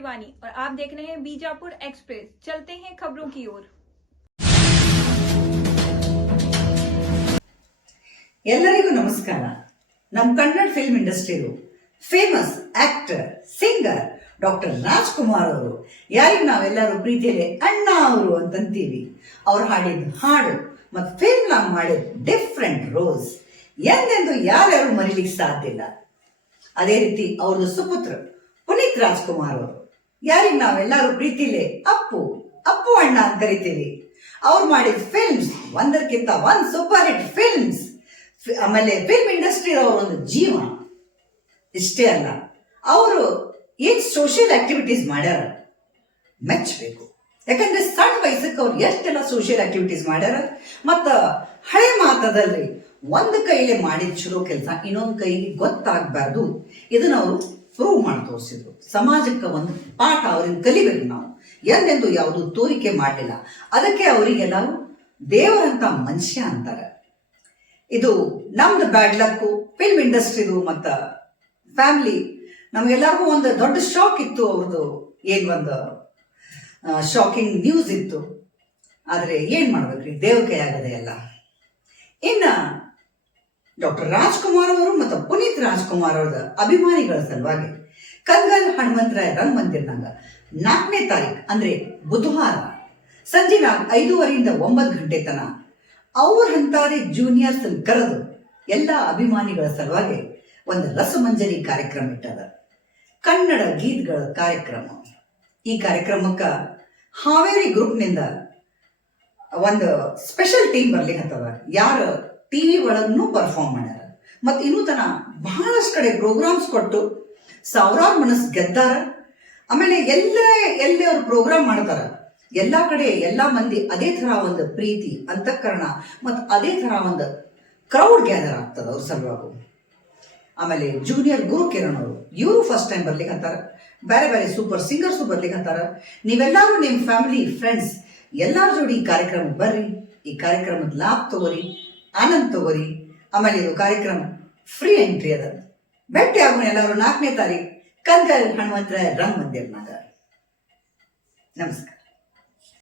शिवानी और आप देख रहे हैं बीजापुर एक्सप्रेस। चलते हैं खबरों की ओर। ಎಲ್ಲರಿಗೂ ನಮಸ್ಕಾರ. ನಮ್ಮ ಕನ್ನಡ ಫಿಲ್ಮ್ ಇಂಡಸ್ಟ್ರಿದು famous actor singer doctor Rajkumar ಅವರು, ಯಾರಿಗೆ ನಾವೆಲ್ಲರೂ ಪ್ರೀತಿಯಲ್ಲಿ ಅಣ್ಣ ಅವರು ಅಂತಂತೀವಿ. ಅವ್ರು ಹಾಡಿದ ಹಾಡು ಮತ್ತು ಫಿಲ್ಮ್ ನಾಗ ಮಾಡಿದ ಡಿಫ್ರೆಂಟ್ ರೋಲ್ಸ್ ಎಂದೆಂದು ಯಾರ್ಯಾರು ಮರೀಲಿಕ್ಕೆ ಸಾಧ್ಯ ಇಲ್ಲ. ಅದೇ ರೀತಿ ಅವ್ರದ್ದು ಸುಪುತ್ರ ಪುನೀತ್ ರಾಜ್ಕುಮಾರ್ ಅವರು, ಯಾರಿಗೆ ನಾವೆಲ್ಲರೂ ಪ್ರೀತಿಲೇ ಅಪ್ಪು ಅಪ್ಪು ಅಣ್ಣ ಅಂತ ಕರಿತೀವಿ. ಅವ್ರು ಮಾಡಿದ ಫಿಲ್ಮ್ಸ್ ಒಂದಕ್ಕಿಂತ ಒಂದು ಸೂಪರ್ ಹಿಟ್ ಫಿಲ್ಮ್ಸ್. ಆಮೇಲೆ ಫಿಲ್ಮ್ ಇಂಡಸ್ಟ್ರಿ ಅವರೊಂದು ಜೀವ. ಇಷ್ಟೇ ಅಲ್ಲ, ಅವರು ಏನು ಸೋಷಿಯಲ್ ಆಕ್ಟಿವಿಟೀಸ್ ಮಾಡ್ಯಾರ ಮೆಚ್ಚಬೇಕು. ಯಾಕಂದ್ರೆ ಸಣ್ಣ ವಯಸ್ಸಕ್ಕೆ ಅವ್ರು ಎಷ್ಟೆಲ್ಲ ಸೋಷಿಯಲ್ ಆಕ್ಟಿವಿಟೀಸ್ ಮಾಡ್ಯಾರ. ಮತ್ತು ಹಳೆ ಮಾತದಲ್ಲಿ ಒಂದು ಕೈಲಿ ಮಾಡಿದ ಚಲೋ ಕೆಲಸ ಇನ್ನೊಂದು ಕೈಗೆ ಗೊತ್ತಾಗಬಾರ್ದು, ಇದನ್ನ ಅವರು ಪ್ರೂವ್ ಮಾಡಿ ತೋರಿಸಿದ್ರು. ಸಮಾಜಕ್ಕೆ ಒಂದು ಪಾಠ ಅವ್ರಿಗೆ ಕಲಿಬೇಕು. ನಾವು ಎಂದೆಂದು ಯಾವುದು ತೋರಿಕೆ ಮಾಡಲಿಲ್ಲ. ಅದಕ್ಕೆ ಅವರಿಗೆಲ್ಲರೂ ದೇವರಂತ ಮನುಷ್ಯ ಅಂತಾರೆ. ಇದು ನಮ್ದು ಬ್ಯಾಡ್ ಲಕ್ಕು ಫಿಲ್ಮ್ ಇಂಡಸ್ಟ್ರಿದು ಮತ್ತು ಫ್ಯಾಮಿಲಿ. ನಮಗೆಲ್ಲರಿಗೂ ಒಂದು ದೊಡ್ಡ ಶಾಕ್ ಇತ್ತು. ಅವ್ರದ್ದು ಏನು ಒಂದು ಶಾಕಿಂಗ್ ನ್ಯೂಸ್ ಇತ್ತು. ಆದರೆ ಏನು ಮಾಡ್ಬೇಕ್ರಿ, ದೇವ್ರ ಕೈ ಆಗದೆ ಎಲ್ಲ. ಇನ್ನು ಡಾಕ್ಟರ್ ರಾಜ್ಕುಮಾರ್ ಅವರು ಮತ್ತು ಪುನೀತ್ ರಾಜ್ಕುಮಾರ್ ಅವ್ರದ ಅಭಿಮಾನಿಗಳ ಸಲುವಾಗಿ ಕಂಗಲ್ ಹನುಮಂತರಾಯ ರಂಗಮಂದಿರ್ನಾಗ 4ನೇ ತಾರೀಕು ಅಂದರೆ ಬುಧವಾರ ಸಂಜೆ 5:30ರಿಂದ 9 ಗಂಟೆ ತನ ಅವ್ರ ಅಂತಾರೆ ಜೂನಿಯರ್ಸ್ ಕರೆದು ಎಲ್ಲ ಅಭಿಮಾನಿಗಳ ಸಲುವಾಗಿ ಒಂದು ರಸಮಂಜರಿ ಕಾರ್ಯಕ್ರಮ ಇಟ್ಟದ. ಕನ್ನಡ ಗೀತಗಳ ಕಾರ್ಯಕ್ರಮ. ಈ ಕಾರ್ಯಕ್ರಮಕ್ಕೆ ಹಾವೇರಿ ಗ್ರೂಪ್ನಿಂದ ಒಂದು ಸ್ಪೆಷಲ್ ಟೀಮ್ ಬರ್ಲಿಕ್ಕೆ ಹತ್ತದ. ಯಾರು ಟಿವಿ ಒಳಗೂ ಪರ್ಫಾರ್ಮ್ ಮಾಡ್ಯಾರ ಮತ್ತು ಇನ್ನೂ ತನ ಬಹಳಷ್ಟು ಕಡೆ ಪ್ರೋಗ್ರಾಮ್ಸ್ ಕೊಟ್ಟು ಸಾವಿರಾರು ಮನಸ್ಸು ಗೆದ್ದಾರ. ಆಮೇಲೆ ಎಲ್ಲೇ ಅವ್ರು ಪ್ರೋಗ್ರಾಮ್ ಮಾಡ್ತಾರ, ಎಲ್ಲ ಕಡೆ ಎಲ್ಲ ಮಂದಿ ಅದೇ ಥರ ಒಂದು ಪ್ರೀತಿ ಅಂತಃಕರಣ ಮತ್ತು ಅದೇ ಥರ ಒಂದು ಕ್ರೌಡ್ ಗ್ಯಾದರ್ ಆಗ್ತದೆ ಅವ್ರ ಸಲುವಾಗಿ. ಆಮೇಲೆ ಜೂನಿಯರ್ ಗುರು ಕಿರಣ್ ಅವರು, ಇವರು ಫಸ್ಟ್ ಟೈಮ್ ಬರ್ಲಿಕ್ಕೆ ಹತ್ತಾರ. ಬೇರೆ ಬೇರೆ ಸೂಪರ್ ಸಿಂಗರ್ಸು ಬರ್ಲಿಕ್ಕೆ ಹತ್ತಾರ. ನೀವೆಲ್ಲರೂ ನಿಮ್ಮ ಫ್ಯಾಮಿಲಿ ಫ್ರೆಂಡ್ಸ್ ಎಲ್ಲರ ಜೋಡಿ ಈ ಕಾರ್ಯಕ್ರಮಕ್ಕೆ ಬರ್ರಿ. ಈ ಕಾರ್ಯಕ್ರಮದ ಲಾಭ ತಗೋರಿ, ಆನಂದ್ ತಗೋರಿ. ಆಮೇಲೆ ಇದು ಕಾರ್ಯಕ್ರಮ ಫ್ರೀ ಎಂಟ್ರಿ ಅದ. ಭೇಟಿ ಆಗೋಣ ಎಲ್ಲರೂ 4ನೇ ತಾರೀಕು ಕಂಗಲ್ ಹನುಮಂತರಾಯ ರಂಗಮಂದಿರ್ನಾಗ. ನಮಸ್ಕಾರ.